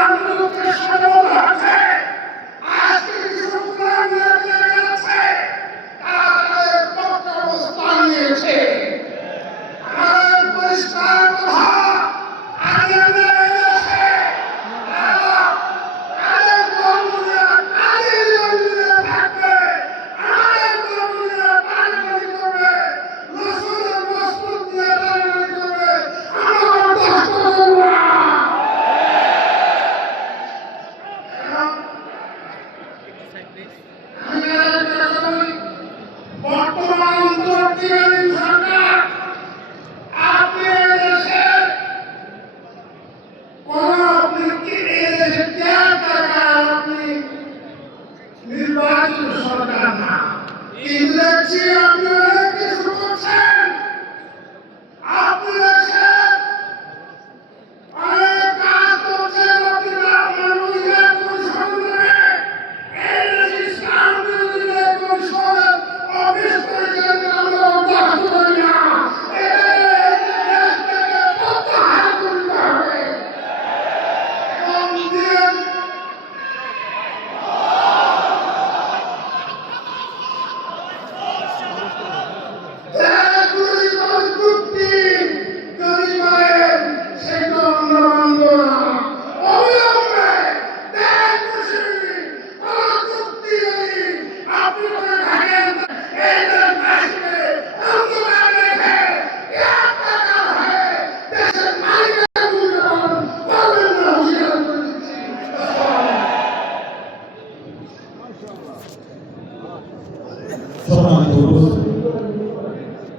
আন্দোলনকে সফল হচ্ছে আজকে কিছু পুরান আছে তারা তাদের পক্ষে অবস্থান নিয়েছে আমাদের পরিষ্কার কথা আগে এনেছে তাদের কর্মীরা কাজের জন্য থাকবে আমাদের কর্মীরা কাজগুলি করবে রসুলের মসজিদ দিয়ে কাজগুলি করবে আমরা বরদাস্ত করব না বর্তমান অন্তর্বর্তীকালীন সরকার আপনি দেশের কোন দেশের ত্যাগ টাকা আপনি নির্বাচিত সরকার না কিন্তু দেখছি আপনি অনেক কিছু করছেন আপনি দেশের অনেক কাজ করছেন আপনি মানুষের কমিশন করে এই দেশে ইসলাম বিরোধী কমিশনের অফিস করেছেন আমরা বরদাস্ত করি না দেশ থেকে প্রত্যাহার করতে হবে এবং সম্মানিত উপস্থিতি